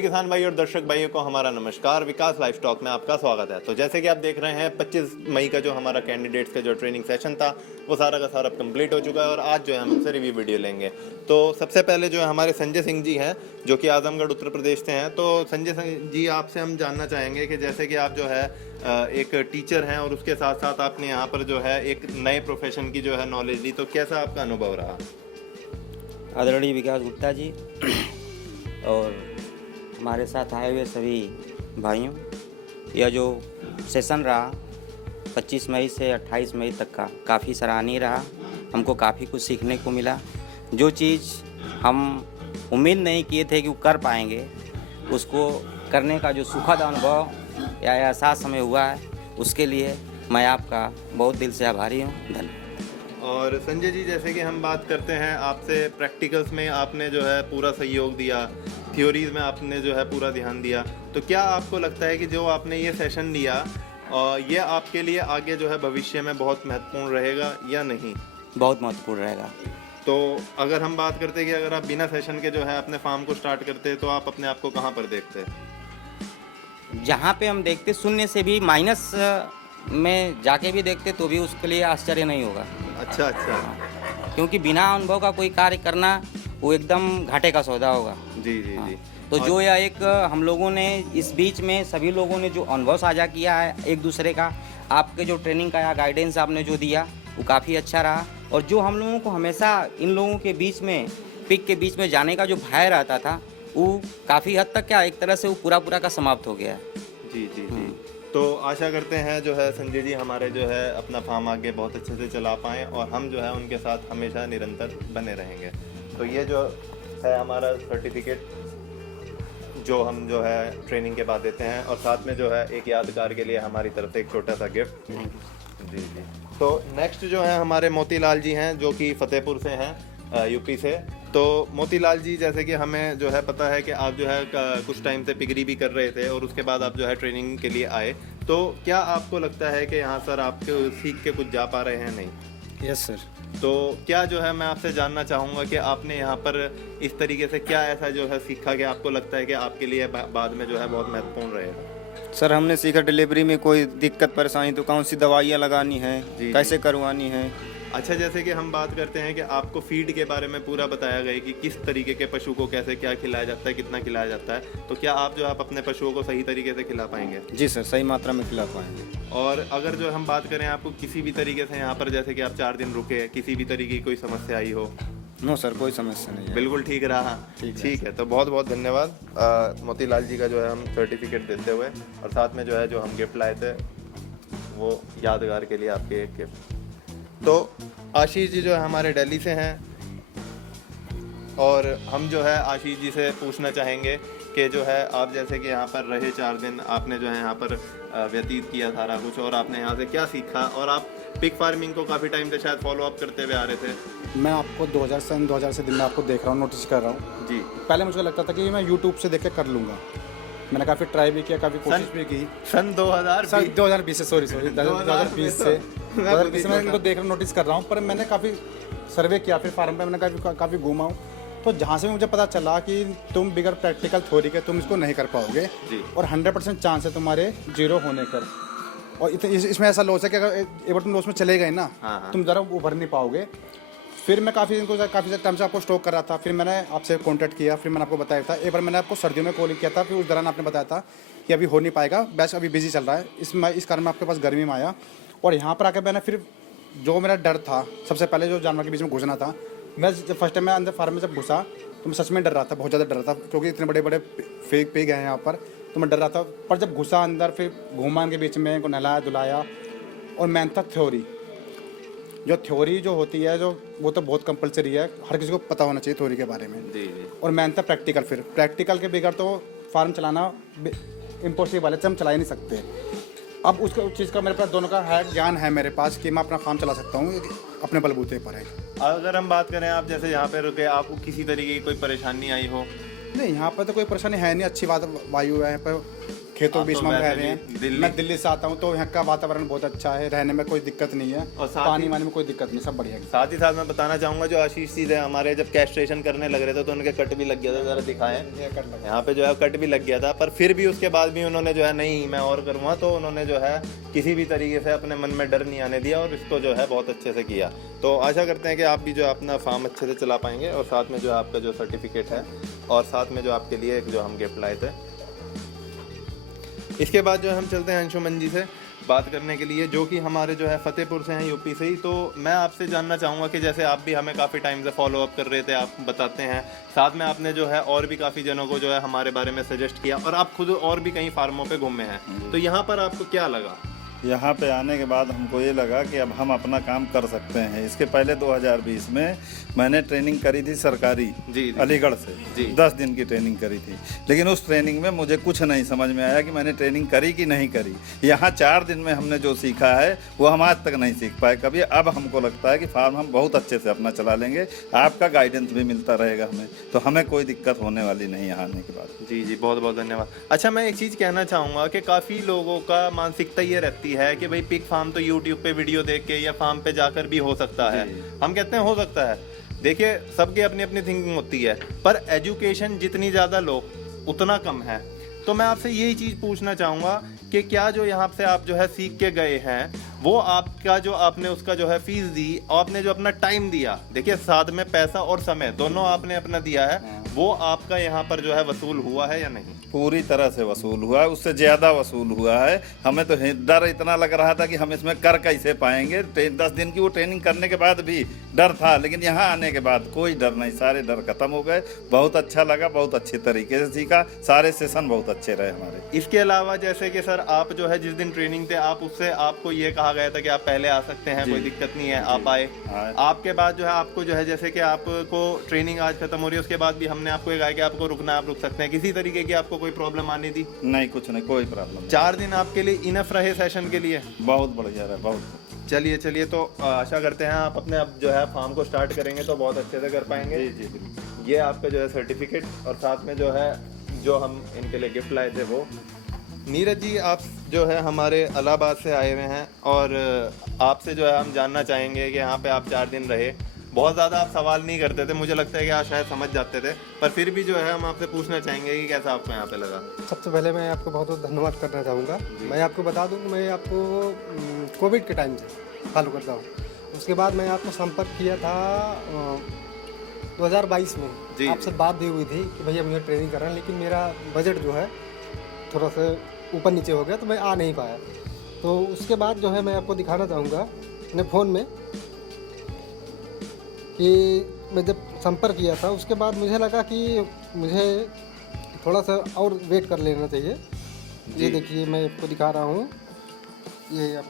सभी किसान भाई और दर्शक भाइयों को हमारा नमस्कार। विकास लाइव स्टॉक में आपका स्वागत है। तो जैसे कि आप देख रहे हैं 25 मई का जो हमारा कैंडिडेट्स का जो ट्रेनिंग सेशन था वो सारा का सारा कंप्लीट हो चुका है और आज जो है हम उनसे रिव्यू वीडियो लेंगे। तो सबसे पहले जो है हमारे संजय सिंह जी हैं जो कि आजमगढ़ उत्तर प्रदेश से हैं। तो संजय सिंह जी आपसे हम जानना चाहेंगे कि जैसे कि आप जो है एक टीचर हैं और उसके साथ साथ आपने यहाँ पर जो है एक नए प्रोफेशन की जो है नॉलेज ली, तो कैसा आपका अनुभव रहा? आदरणीय विकास गुप्ता जी और हमारे साथ आए हुए सभी भाइयों, यह जो सेशन रहा 25 मई से 28 मई तक का काफ़ी सराहनीय रहा। हमको काफ़ी कुछ सीखने को मिला। जो चीज़ हम उम्मीद नहीं किए थे कि वो कर पाएंगे, उसको करने का जो सुखद अनुभव या एहसास हमें हुआ है, उसके लिए मैं आपका बहुत दिल से आभारी हूँ। धन्यवाद। और संजय जी, जैसे कि हम बात करते हैं आपसे, प्रैक्टिकल्स में आपने जो है पूरा सहयोग दिया, थ्योरीज में आपने जो है पूरा ध्यान दिया, तो क्या आपको लगता है कि जो आपने ये सेशन लिया और ये आपके लिए आगे जो है भविष्य में बहुत महत्वपूर्ण रहेगा या नहीं? बहुत महत्वपूर्ण रहेगा। तो अगर हम बात करते कि अगर आप बिना सेशन के जो है अपने फार्म को स्टार्ट करते तो आप अपने आप को कहाँ पर देखते? जहाँ पे हम देखते शून्य से भी माइनस में जाके भी देखते तो भी उसके लिए आश्चर्य नहीं होगा। अच्छा, क्योंकि बिना अनुभव का कोई कार्य करना वो एकदम घाटे का सौदा होगा। जी जी जी। तो जो यह एक हम लोगों ने इस बीच में सभी लोगों ने जो अनुभव साझा किया है एक दूसरे का, आपके जो ट्रेनिंग का या गाइडेंस आपने जो दिया वो काफ़ी अच्छा रहा। और जो हम लोगों को हमेशा इन लोगों के बीच में पिक के बीच में जाने का जो भय रहता था वो काफ़ी हद तक क्या एक तरह से वो पूरा का समाप्त हो गया है। जी जी जी। तो आशा करते हैं जो है संजय जी हमारे जो है अपना फार्म आगे बहुत अच्छे से चला पाएँ और हम जो है उनके साथ हमेशा निरंतर बने रहेंगे। तो ये जो है हमारा सर्टिफिकेट जो हम जो है ट्रेनिंग के बाद देते हैं और साथ में जो है एक यादगार के लिए हमारी तरफ से एक छोटा सा गिफ्ट। जी जी। तो नेक्स्ट जो है हमारे मोतीलाल जी हैं जो कि फतेहपुर से हैं, यूपी से। तो मोतीलाल जी, जैसे कि हमें जो है पता है कि आप जो है कुछ टाइम से पिगरी भी कर रहे थे और उसके बाद आप जो है ट्रेनिंग के लिए आए, तो क्या आपको लगता है कि यहाँ सर आपको सीख के कुछ जा पा रहे हैं? नहीं। Yes sir. तो क्या जो है मैं आपसे जानना चाहूँगा कि आपने यहाँ पर इस तरीके से क्या ऐसा जो है सीखा कि आपको लगता है कि आपके लिए बाद में जो है बहुत महत्वपूर्ण रहेगा? सर हमने सीखा डिलीवरी में कोई दिक्कत परेशानी तो कौन सी दवाइयाँ लगानी है, जी, कैसे जी। करवानी है। अच्छा, जैसे कि हम बात करते हैं कि आपको फीड के बारे में पूरा बताया गया कि किस तरीके के पशु को कैसे क्या खिलाया जाता है, कितना खिलाया जाता है, तो क्या आप जो आप अपने पशुओं को सही तरीके से खिला पाएंगे? जी सर, सही मात्रा में खिला पाएंगे। और अगर जो हम बात करें आपको किसी भी तरीके से यहाँ पर, जैसे कि आप 4 दिन रुके, किसी भी तरीके की कोई समस्या आई हो? नो सर, कोई समस्या नहीं है। बिल्कुल ठीक रहा। ठीक है। तो बहुत बहुत धन्यवाद मोतीलाल जी का जो है हम सर्टिफिकेट देते हुए, और साथ में जो है जो हम गिफ्ट लाए थे वो यादगार के लिए आपके एक गिफ्ट। तो आशीष जी जो है हमारे दिल्ली से हैं और हम जो है आशीष जी से पूछना चाहेंगे कि जो है आप जैसे कि यहाँ पर रहे 4 दिन, आपने जो है यहाँ पर व्यतीत किया सारा कुछ, और आपने यहाँ से क्या सीखा? और आप पिग फार्मिंग को काफ़ी टाइम से शायद फॉलो अप करते हुए आ रहे थे। मैं आपको 2000 से दिन में आपको देख रहा हूँ, नोटिस कर रहा हूँ जी। पहले मुझे लगता था कि मैं यूट्यूब से देख के कर लूँगा। मैंने काफ़ी ट्राई भी किया, काफ़ी कोशिश भी की। सन 2020 से, सॉरी 2020 से मैं इनको देख रहा हूँ, नोटिस कर रहा हूँ। पर मैंने काफ़ी सर्वे किया, फिर फार्म पे मैंने काफ़ी घूमा हूँ। तो जहाँ से मुझे पता चला कि तुम बिगर प्रैक्टिकल थ्योरी के तुम इसको नहीं कर पाओगे और 100% चांस है तुम्हारे 0 होने का। और इसमें ऐसा लॉस है कि अगर एक बार तुम लॉस में चले गए ना, तुम ज़रा उभर नहीं पाओगे। फिर मैं काफ़ी टाइम से आपको स्टॉक कर रहा था, फिर मैंने आपसे कांटेक्ट किया, फिर मैंने आपको बताया था। एक बार मैंने आपको सर्दियों में कॉल किया था, फिर उस दौरान आपने बताया था कि अभी हो नहीं पाएगा, बस अभी बिजी चल रहा है। इस कारण मैं आपके पास गर्मी में आया और यहाँ पर आकर मैंने फिर जो मेरा डर था, सबसे पहले जो जानवर के बीच में घुसना था, मैं जब फर्स्ट टाइम मैं अंदर फार्म में जब घुसा तो मैं सच में डर रहा था, बहुत ज़्यादा डर रहा था, क्योंकि इतने बड़े बड़े फेक पिग हैं यहाँ पर, तो मैं डर रहा था। पर जब घुसा अंदर, फिर घूमा इनके बीच में, इनको नहलाया धुलाया। और मेन था थ्योरी। जो थ्योरी जो होती है जो वो तो बहुत कंपलसरी है, हर किसी को पता होना चाहिए थ्योरी के बारे में। जी जी। और मेन था प्रैक्टिकल। फिर प्रैक्टिकल के बगैर तो फार्म चलाना इम्पॉसिबल है, हम चला ही नहीं सकते। अब उस चीज़ का मेरे पास दोनों का है, ज्ञान है मेरे पास कि मैं अपना फार्म चला सकता हूँ, अपने बलबूते पर है। अगर हम बात करें, आप जैसे यहाँ पे रुके, आपको किसी तरीके की कोई परेशानी आई हो? नहीं, यहाँ पर तो कोई परेशानी है नहीं, अच्छी बात, वायु है यहाँ पर, खेतों आप के बीच तो में हम रह वैसे रहे भी हैं। मैं दिल्ली से आता हूँ तो यहाँ का वातावरण बहुत अच्छा है, रहने में कोई दिक्कत नहीं है और साथ पानी ही- वानी में कोई दिक्कत नहीं, सब बढ़िया है। साथ ही साथ मैं बताना चाहूँगा जो आशीष जी है हमारे जब कैस्ट्रेशन करने लग रहे थे तो उनके कट भी लग गया था, ज़रा दिखाएं। यहाँ पे जो है कट भी लग गया था, पर फिर भी उसके बाद भी उन्होंने जो है नहीं मैं और करूँगा, तो उन्होंने जो है किसी भी तरीके से अपने मन में डर नहीं आने दिया और इसको जो है बहुत अच्छे से किया। तो आशा करते हैं कि आप भी जो है अपना फार्म अच्छे से चला पाएंगे और साथ में जो है आपका जो सर्टिफिकेट है और साथ में जो आपके लिए एक जो हम गिफ्ट लाए थे। इसके बाद जो हम चलते हैं अंशुमन जी से बात करने के लिए, जो कि हमारे जो है फतेहपुर से हैं, यूपी से ही। तो मैं आपसे जानना चाहूँगा कि जैसे आप भी हमें काफ़ी टाइम से फॉलो अप कर रहे थे, आप बताते हैं, साथ में आपने जो है और भी काफ़ी जनों को जो है हमारे बारे में सजेस्ट किया और आप खुद और भी कई फार्मों पे घूमे हैं, तो यहाँ पर आपको क्या लगा? यहाँ पे आने के बाद हमको ये लगा कि अब हम अपना काम कर सकते हैं। इसके पहले 2020 में मैंने ट्रेनिंग करी थी सरकारी जी। अलीगढ़ से जी। 10 दिन की ट्रेनिंग करी थी, लेकिन उस ट्रेनिंग में मुझे कुछ नहीं समझ में आया कि मैंने ट्रेनिंग करी कि नहीं करी। यहाँ 4 दिन में हमने जो सीखा है वो हम आज तक नहीं सीख पाए कभी। अब हमको लगता है कि फार्म हम बहुत अच्छे से अपना चला लेंगे, आपका गाइडेंस भी मिलता रहेगा हमें, तो हमें कोई दिक्कत होने वाली नहीं यहाँ आने के बाद। जी जी, बहुत बहुत धन्यवाद। अच्छा, मैं एक चीज़ कहना चाहूँगा कि काफ़ी लोगों का मानसिकता ये रहती है कि भाई पिग फार्म तो यूट्यूब पे वीडियो देख के या फार्म पे जाकर भी हो सकता है। हम कहते हैं हो सकता है, देखिए सबकी अपनी अपनी थिंकिंग होती है, पर एजुकेशन जितनी ज़्यादा लो उतना कम है। तो मैं आपसे यही चीज़ पूछना चाहूँगा कि क्या जो यहाँ से आप जो है सीख के गए हैं, वो आपका जो आपने उसका जो है फीस दी और आपने जो अपना टाइम दिया, देखिए साथ में पैसा और समय दोनों आपने अपना दिया है, वो आपका यहाँ पर जो है वसूल हुआ है या नहीं? पूरी तरह से वसूल हुआ है, उससे ज़्यादा वसूल हुआ है। हमें तो डर इतना लग रहा था कि हम इसमें कर कैसे पाएंगे। 10 दिन की वो ट्रेनिंग करने के बाद भी डर था, लेकिन यहाँ आने के बाद कोई डर नहीं, सारे डर खत्म हो गए। बहुत अच्छा लगा, बहुत अच्छे तरीके से सीखा, सारे सेशन बहुत अच्छे रहे हमारे। इसके अलावा जैसे कि सर आप जो है जिस दिन ट्रेनिंग थे आप उससे आपको ये कहा गया था कि आप पहले आ सकते हैं, कोई दिक्कत नहीं है, आप आए। आपके बाद जो है आपको जो है जैसे कि आपको ट्रेनिंग आज खत्म हो रही है, उसके बाद भी हमने आपको कहा कि आपको रुकना, आप रुक सकते हैं, किसी तरीके की आपको कोई प्रॉब्लम आने दी? नहीं, कुछ नहीं, कोई प्रॉब्लम। 4 दिन आपके लिए इनफ रहे सेशन के लिए? बहुत बढ़िया रहा, बहुत। चलिए तो आशा करते हैं आप अपने अब जो है फार्म को स्टार्ट करेंगे तो बहुत अच्छे से कर पाएंगे। जी बिल्कुल। ये आपका जो है सर्टिफिकेट और साथ में जो है जो हम इनके लिए गिफ्ट लाए थे वो। नीरज जी, आप जो है हमारे इलाहाबाद से आए हुए हैं और आपसे जो है हम जानना चाहेंगे कि यहाँ पे आप 4 दिन रहे, बहुत ज़्यादा आप सवाल नहीं करते थे, मुझे लगता है कि आप शायद समझ जाते थे, पर फिर भी जो है हम आपसे पूछना चाहेंगे कि कैसा आपको यहाँ पे लगा? सबसे पहले मैं आपको बहुत बहुत धन्यवाद करना चाहूँगा। मैं आपको बता दूँ कि मैं आपको कोविड के टाइम से फॉलो करता हूँ। उसके बाद मैं आपको संपर्क किया था 2022 में। आपसे बात भी हुई थी कि भैया मुझे ट्रेनिंग करना है, लेकिन मेरा बजट जो है थोड़ा सा ऊपर नीचे हो गया तो मैं आ नहीं पाया। तो उसके बाद जो है मैं आपको दिखाना चाहूँगा अपने फ़ोन में कि मैं जब संपर्क किया था उसके बाद मुझे लगा कि मुझे थोड़ा सा और वेट कर लेना चाहिए। ये देखिए मैं आपको दिखा रहा हूँ, ये आप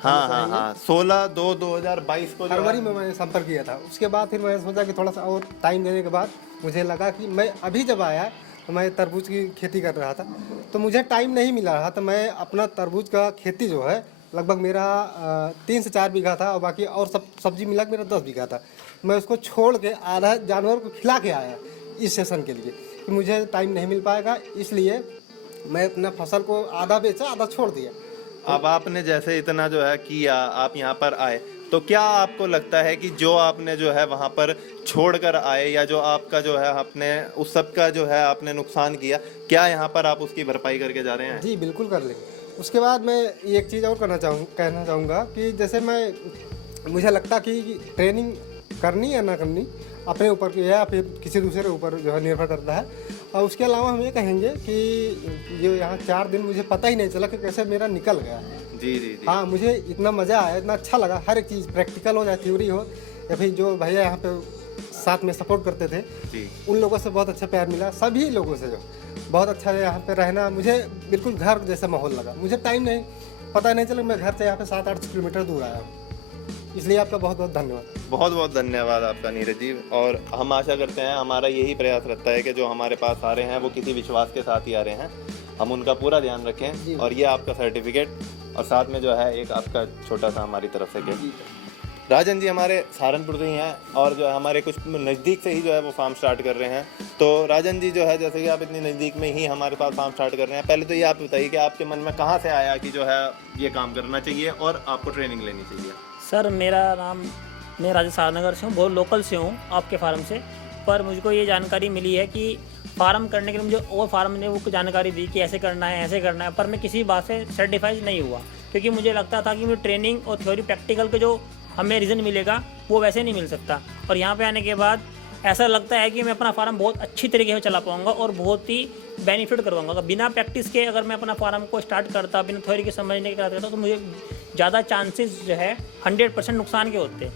हाँ 16/2/2022 को फरवरी में मैंने संपर्क किया था। उसके बाद फिर मैंने सोचा कि थोड़ा सा और टाइम देने के बाद मुझे लगा कि मैं अभी जब आया तो मैं तरबूज की खेती कर रहा था, तो मुझे टाइम नहीं मिला रहा, तो मैं अपना तरबूज का खेती जो है लगभग मेरा 3 से 4 बीघा था और बाकी और सब सब्जी मिला के मेरा 10 बीघा था। मैं उसको छोड़ के आधा जानवर को खिला के आया इस सेशन के लिए कि मुझे टाइम नहीं मिल पाएगा, इसलिए मैं अपना फसल को आधा बेचा, आधा छोड़ दिया। अब आपने जैसे इतना जो है किया, आप यहाँ पर आए, तो क्या आपको लगता है कि जो आपने जो है वहाँ पर छोड़कर आए या जो आपका जो है आपने उस सब का जो है आपने नुकसान किया, क्या यहाँ पर आप उसकी भरपाई करके जा रहे हैं? जी बिल्कुल कर लेंगे। उसके बाद मैं एक चीज़ और कहना चाहूँगा कि जैसे मुझे लगता कि ट्रेनिंग करनी या ना करनी अपने ऊपर या फिर किसी दूसरे ऊपर जो है निर्भर करता है। और उसके अलावा हम ये कहेंगे कि जो यहाँ 4 दिन मुझे पता ही नहीं चला कि कैसे मेरा निकल गया। जी। हाँ, मुझे इतना मज़ा आया, इतना अच्छा लगा, हर एक चीज़ प्रैक्टिकल हो या थ्योरी हो या फिर जो भैया यहाँ पे साथ में सपोर्ट करते थे जी, उन लोगों से बहुत अच्छा प्यार मिला, सभी लोगों से जो बहुत अच्छा है यहाँ पे रहना, मुझे बिल्कुल घर जैसा माहौल लगा। मुझे टाइम नहीं पता नहीं चला, मैं घर से यहाँ पे 7-8 किलोमीटर दूर आया हूँ, इसलिए आपका बहुत बहुत धन्यवाद। बहुत बहुत धन्यवाद आपका नीरज जी। और हम आशा करते हैं, हमारा यही प्रयास रहता है कि जो हमारे पास आ रहे हैं वो किसी विश्वास के साथ ही आ रहे हैं, हम उनका पूरा ध्यान रखें। और ये आपका सर्टिफिकेट और साथ में जो है एक आपका छोटा सा हमारी तरफ से गिफ्ट। राजन जी हमारे सहारनपुर से ही हैं और जो है हमारे कुछ नज़दीक से ही जो है वो फार्म स्टार्ट कर रहे हैं। तो राजन जी जो है जैसे कि आप इतनी नज़दीक में ही हमारे पास फार्म स्टार्ट कर रहे हैं, पहले तो ये आप बताइए कि आपके मन में कहाँ से आया कि जो है ये काम करना चाहिए और आपको ट्रेनिंग लेनी चाहिए। सर मैं राजस्थान सहारनगर से हूँ, बहुत लोकल से हूँ आपके फार्म से। पर मुझको ये जानकारी मिली है कि फार्म करने के लिए मुझे और फार्म ने वो जानकारी दी कि ऐसे करना है ऐसे करना है, पर मैं किसी बात से सर्टिफाइड नहीं हुआ, क्योंकि मुझे लगता था कि मुझे ट्रेनिंग और थ्योरी प्रैक्टिकल के जो हमें रीज़न मिलेगा वो वैसे नहीं मिल सकता। और यहाँ पे आने के बाद ऐसा लगता है कि मैं अपना फार्म बहुत अच्छी तरीके से चला पाऊँगा और बहुत ही बेनिफिट करवाऊँगा। अगर बिना प्रैक्टिस के अगर मैं अपना फार्म को स्टार्ट करता, बिना थ्योरी के समझने के करता तो मुझे ज़्यादा चांसेस जो है 100% नुकसान के होते।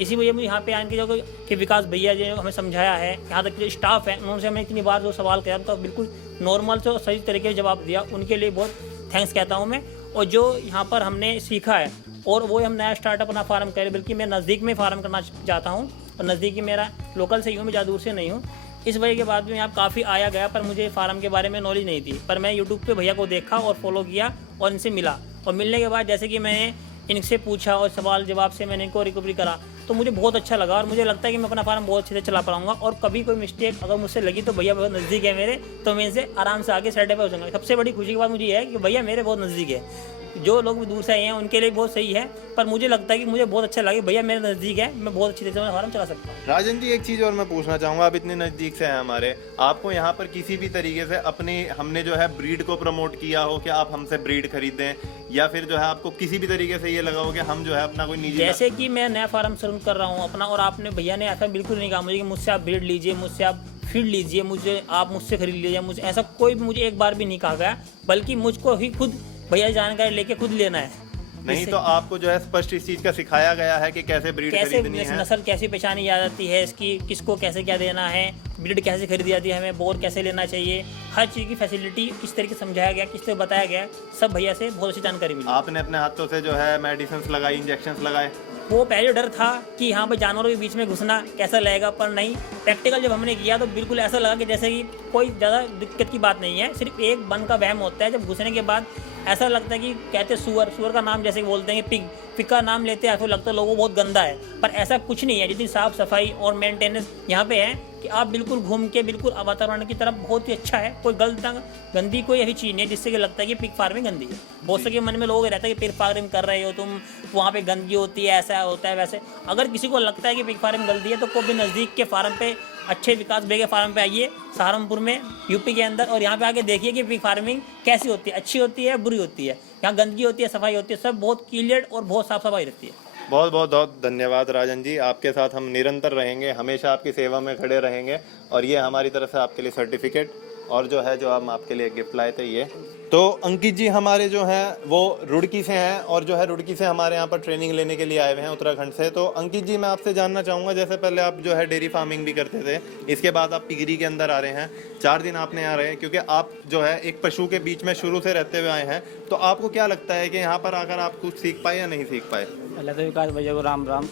इसी वजह मुझे यहाँ पे आने की जो कि विकास भैया जो हमें समझाया है, यहाँ तक जो स्टाफ है उन्होंने हमें इतनी बार जो सवाल किया तो बिल्कुल नॉर्मल से और सही तरीके से जवाब दिया, उनके लिए बहुत थैंक्स कहता हूँ मैं। और जो यहाँ पर हमने सीखा है और वो हम नया स्टार्टअप अपना फार्म करें, बल्कि मैं नज़दीक में फार्म करना चाहता हूँ और नज़दीक ही मेरा लोकल से ही हूँ, मैं ज़्यादा दूर से नहीं हूँ। इस वजह के बाद भी यहाँ काफ़ी आया गया, पर मुझे फार्म के बारे में नॉलेज नहीं थी। पर मैं यूट्यूब पे भैया को देखा और फॉलो किया और इनसे मिला, और मिलने के बाद जैसे कि मैंने इनसे पूछा और सवाल जवाब से मैंने इनको रिकवरी करा तो मुझे बहुत अच्छा लगा और मुझे लगता है कि मैं अपना फार्म बहुत अच्छे से चला पाऊंगा। और कभी कोई मिस्टेक अगर मुझसे लगी तो भैया बहुत नज़दीक है मेरे, तो मैं इनसे आराम से आगे सर्टिफाई हो जाऊंगा। सबसे बड़ी खुशी की बात मुझे ये है कि भैया मेरे बहुत नज़दीक है। जो लोग भी दूर से आए हैं उनके लिए बहुत सही है, पर मुझे लगता है कि मुझे बहुत अच्छा लगे भैया मेरे नज़दीक है, मैं बहुत अच्छी तरह से अपना फार्म चला सकता हूँ। राजन जी एक चीज़ और मैं पूछना चाहूँगा, आप इतने नज़दीक से हैं हमारे, आपको यहाँ पर किसी भी तरीके से अपनी हमने जो है ब्रीड को प्रमोट किया हो कि आप हमसे ब्रीड खरीदें, या फिर जो है आपको किसी भी तरीके से ये लगा हो कि हम जो है अपना कोई निजी जैसे कि मैं नया फार्म शुरू कर रहा हूँ अपना, और आपने भैया ने ऐसा बिल्कुल नहीं कहा मुझे कि मुझसे आप ब्रीड लीजिए, मुझसे आप फीड लीजिए, आप मुझसे खरीद लीजिए, मुझे ऐसा कोई भी मुझे एक बार भी नहीं कहा गया, बल्कि मुझको ही खुद भैया जानकारी लेके खुद लेना है। नहीं तो आपको जो है स्पष्ट इस चीज़ का सिखाया गया है कि कैसे ब्रीड खरीदनी है, नस्ल कैसे पहचानी जाती है इसकी, किसको कैसे क्या देना है, ब्रीड कैसे खरीदी जाती है, हमें बोर कैसे लेना चाहिए, हर चीज़ की फैसिलिटी किस तरीके से समझाया गया, किस तरह बताया गया, सब भैया से बहुत अच्छी जानकारी मिली। आपने अपने हाथों से जो है मेडिसिन लगाई, इंजेक्शन लगाए। वो पहले डर था कि यहाँ पर जानवरों के बीच में घुसना कैसा लगेगा, पर नहीं, प्रैक्टिकल जब हमने किया तो बिल्कुल ऐसा लगा कि जैसे कि कोई ज़्यादा दिक्कत की बात नहीं है, सिर्फ एक मन का वहम होता है। जब घुसने के बाद ऐसा लगता है कि कहते हैं सुअर का नाम जैसे बोलते हैं कि पिग का नाम लेते हैं, ऐसा लगता है लोगों को बहुत गंदा है, पर ऐसा कुछ नहीं है। जितनी साफ़ सफाई और मेंटेनेंस यहाँ पे है कि आप बिल्कुल घूम के बिल्कुल वातावरण की तरफ बहुत ही अच्छा है, कोई गंदी कोई ऐसी चीज़ नहीं है जिससे कि लगता है कि पिग फार्मिंग गंदी है। बहुत से के मन में लोग रहता है कि पिग फार्मिंग कर रहे हो तुम, वहाँ पे गंदगी होती है, ऐसा होता है वैसे। अगर किसी को लगता है कि पिग फार्मिंग गंदी है तो कोई भी नज़दीक के फार्म पे, अच्छे विकास भैया के फार्म पे आइए सहारनपुर में, यूपी के अंदर, और यहाँ पे आके देखिए कि पिग फार्मिंग कैसी होती है, अच्छी होती है, बुरी होती है, यहाँ गंदगी होती है, सफाई होती है, सब बहुत क्लियर और बहुत साफ सफाई रहती है। बहुत बहुत बहुत धन्यवाद राजन जी, आपके साथ हम निरंतर रहेंगे, हमेशा आपकी सेवा में खड़े रहेंगे। और ये हमारी तरफ से आपके लिए सर्टिफिकेट और जो है जो हम आपके लिए गिफ्ट लाए थे ये। तो अंकित जी हमारे जो हैं वो रुड़की से हैं और जो है रुड़की से हमारे यहाँ पर ट्रेनिंग लेने के लिए आए हुए हैं उत्तराखंड से। तो अंकित जी मैं आपसे जानना चाहूँगा, जैसे पहले आप जो है डेयरी फार्मिंग भी करते थे, इसके बाद आप पिगरी के अंदर आ रहे हैं, 4 दिन आपने यहाँ रहे, क्योंकि आप जो है एक पशु के बीच में शुरू से रहते हुए आए हैं, तो आपको क्या लगता है कि यहाँ पर आकर आप कुछ सीख पाए या नहीं सीख पाए? पहले तो विकास भैया को राम राम।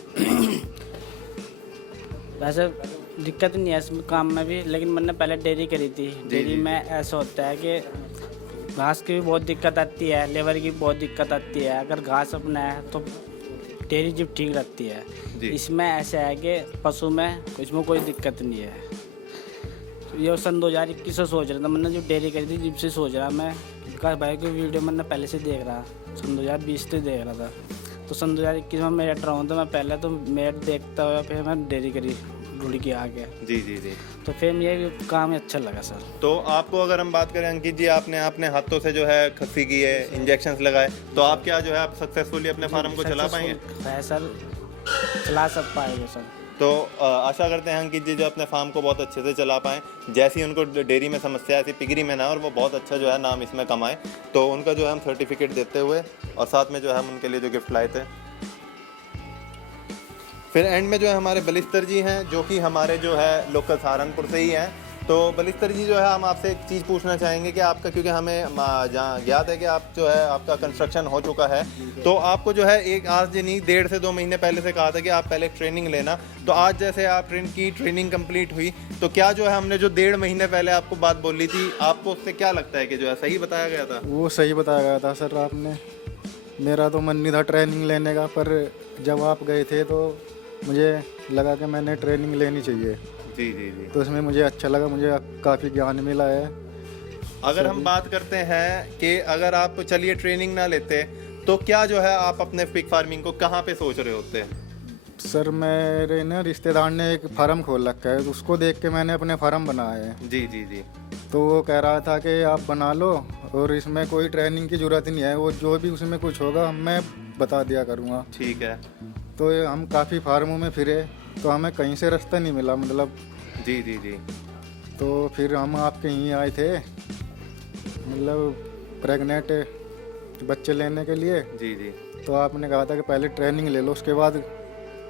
वैसे दिक्कत नहीं है इस काम में भी, लेकिन मैंने पहले डेयरी करी थी। डेयरी में ऐसा होता है कि घास की भी बहुत दिक्कत आती है, लेबर की बहुत दिक्कत आती है। अगर घास अपना है तो डेयरी जब ठीक रहती है। इसमें ऐसा है कि पशु में इसमें कोई दिक्कत नहीं है। ये सन 2021 से सोच रहा था मैंने, जो डेयरी करी थी जब से सोच रहा मैं, विकास भाई की वीडियो मैंने पहले से देख रहा, सन 2020 से देख रहा था। तो सन 2021 में मेरिट रहा हूँ, तो मैं पहले तो मेरिट देखता हुआ फिर मैं डेयरी करी रुड़की आ गया। जी जी जी। तो फिर मुझे काम अच्छा लगा सर। तो आपको अगर हम बात करें अंकित जी, आपने अपने हाथों से जो है खस्सी की है, इंजेक्शंस लगाए, तो आप क्या जो है आप सक्सेसफुली अपने फार्म को चला पाएंगे? है सर, चला सब पाएंगे सर। तो आशा करते हैं अंकित जी जो अपने फार्म को बहुत अच्छे से चला पाएँ, जैसी उनको डेयरी में समस्या ऐसी पिगरी में ना, और वो बहुत अच्छा जो है नाम इसमें कमाएँ। तो उनका जो है हम सर्टिफिकेट देते हुए और साथ में जो है हम उनके लिए जो गिफ्ट लाए थे। फिर एंड में जो है हमारे बलिस्तर जी हैं, जो कि हमारे जो है लोकल सहारनपुर से ही हैं। तो बलिस्तर जी जो है हम आपसे एक चीज़ पूछना चाहेंगे कि आपका, क्योंकि हमें जहाँ ज्ञात है कि आप जो है आपका कंस्ट्रक्शन हो चुका है, तो आपको जो है एक आज नहीं 1.5 से 2 महीने पहले से कहा था कि आप पहले ट्रेनिंग लेना। तो आज जैसे आप ट्रेनिंग कंप्लीट हुई, तो क्या जो है हमने जो 1.5 महीने पहले आपको बात बोली थी, आपको उससे क्या लगता है कि जो है सही बताया गया था? वो सही बताया गया था सर आपने। मेरा तो मन नहीं था ट्रेनिंग लेने का, पर जब आप गए थे तो मुझे लगा कि मैंने ट्रेनिंग लेनी चाहिए। जी जी जी। तो इसमें मुझे अच्छा लगा, मुझे काफ़ी ज्ञान मिला है। अगर हम बात करते हैं कि अगर आप चलिए ट्रेनिंग ना लेते तो क्या जो है आप अपने पिग फार्मिंग को कहाँ पे सोच रहे होते? सर मेरे ना रिश्तेदार ने एक फार्म खोल रखा है, उसको देख के मैंने अपने फार्म बनाया है। जी जी जी। तो वो कह रहा था कि आप बना लो और इसमें कोई ट्रेनिंग की ज़रूरत नहीं है, वो जो भी उसमें कुछ होगा मैं बता दिया करूँगा। ठीक है। तो हम काफ़ी फार्मों में फिरे तो हमें कहीं से रास्ता नहीं मिला, मतलब। जी जी जी। तो फिर हम आपके यहीं आए थे, मतलब प्रेग्नेंट बच्चे लेने के लिए। जी जी। तो आपने कहा था कि पहले ट्रेनिंग ले लो, उसके बाद।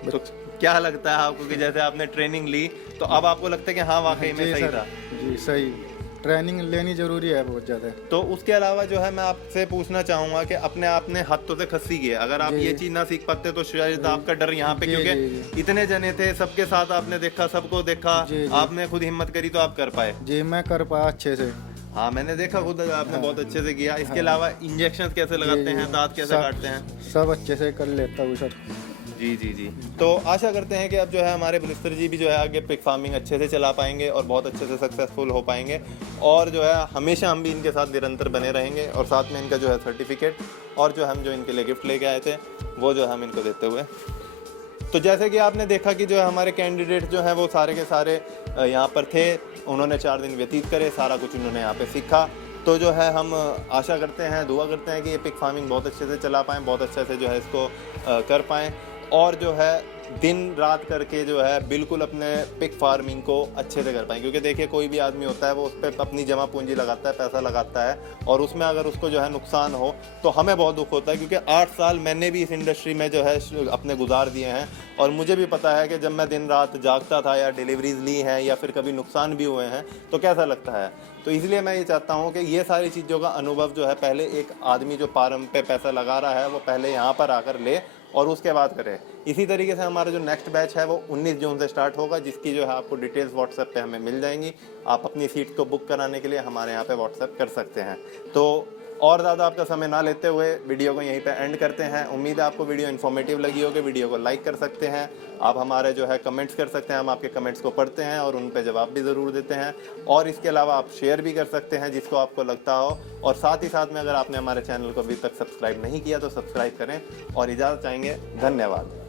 तो क्या लगता है आपको कि जैसे आपने ट्रेनिंग ली तो अब आपको लगता है कि हाँ वाकई में जी सही सर, था? जी सही, ट्रेनिंग लेनी ज़रूरी है बहुत ज़्यादा। तो उसके अलावा जो है मैं आपसे पूछना चाहूंगा कि अपने आपने हाथों से खस्सी की है, अगर आप ये चीज़ ना सीख पाते तो शायद आपका डर यहाँ पे, जी, क्योंकि जी, इतने जने थे, सबके साथ आपने देखा, सबको देखा, जी, जी। आपने खुद हिम्मत करी तो आप कर पाए। जी मैं कर पाया अच्छे से। हाँ मैंने देखा खुद, आपने बहुत अच्छे से किया। इसके अलावा इंजेक्शन कैसे लगाते हैं, दांत कैसे काटते हैं? सब अच्छे से कर लेता हूँ सर। जी जी जी। तो आशा करते हैं कि अब जो है हमारे बलिस्तर जी भी जो है आगे पिग फार्मिंग अच्छे से चला पाएंगे और बहुत अच्छे से सक्सेसफुल हो पाएंगे, और जो है हमेशा हम भी इनके साथ निरंतर बने रहेंगे, और साथ में इनका जो है सर्टिफिकेट और जो हम जो इनके लिए गिफ्ट लेके आए थे वो जो हम इनको देते हुए। तो जैसे कि आपने देखा कि जो है हमारे कैंडिडेट जो हैं वो सारे के सारे यहाँ पर थे, उन्होंने 4 दिन व्यतीत करे, सारा कुछ उन्होंने यहाँ पे सीखा। तो जो है हम आशा करते हैं, दुआ करते हैं कि ये पिग फार्मिंग बहुत अच्छे से चला पाएँ, बहुत अच्छे से जो है इसको कर पाएँ, और जो है दिन रात करके जो है बिल्कुल अपने पिग फार्मिंग को अच्छे से कर पाएँ। क्योंकि देखिए कोई भी आदमी होता है वो उस पर अपनी जमा पूंजी लगाता है, पैसा लगाता है, और उसमें अगर उसको जो है नुकसान हो तो हमें बहुत दुख होता है। क्योंकि 8 साल मैंने भी इस इंडस्ट्री में जो है अपने गुजार दिए हैं, और मुझे भी पता है कि जब मैं दिन रात जागता था या डिलीवरीज ली हैं या फिर कभी नुकसान भी हुए हैं तो कैसा लगता है। तो इसलिए मैं ये चाहता हूँ कि ये सारी चीज़ों का अनुभव जो है पहले एक आदमी जो फार्म पे पैसा लगा रहा है वो पहले यहाँ पर आकर ले और उसके बाद करें। इसी तरीके से हमारा जो नेक्स्ट बैच है वो 19 जून से स्टार्ट होगा, जिसकी जो है आपको डिटेल्स व्हाट्सएप पे हमें मिल जाएंगी। आप अपनी सीट को बुक कराने के लिए हमारे यहाँ पे व्हाट्सएप कर सकते हैं। तो और ज़्यादा आपका समय ना लेते हुए वीडियो को यहीं पे एंड करते हैं। उम्मीद है आपको वीडियो इन्फॉर्मेटिव लगी होगी। वीडियो को लाइक कर सकते हैं, आप हमारे जो है कमेंट्स कर सकते हैं, हम आपके कमेंट्स को पढ़ते हैं और उन पे जवाब भी ज़रूर देते हैं। और इसके अलावा आप शेयर भी कर सकते हैं जिसको आपको लगता हो, और साथ ही साथ में अगर आपने हमारे चैनल को अभी तक सब्सक्राइब नहीं किया तो सब्सक्राइब करें, और इजाज़त चाहेंगे। धन्यवाद।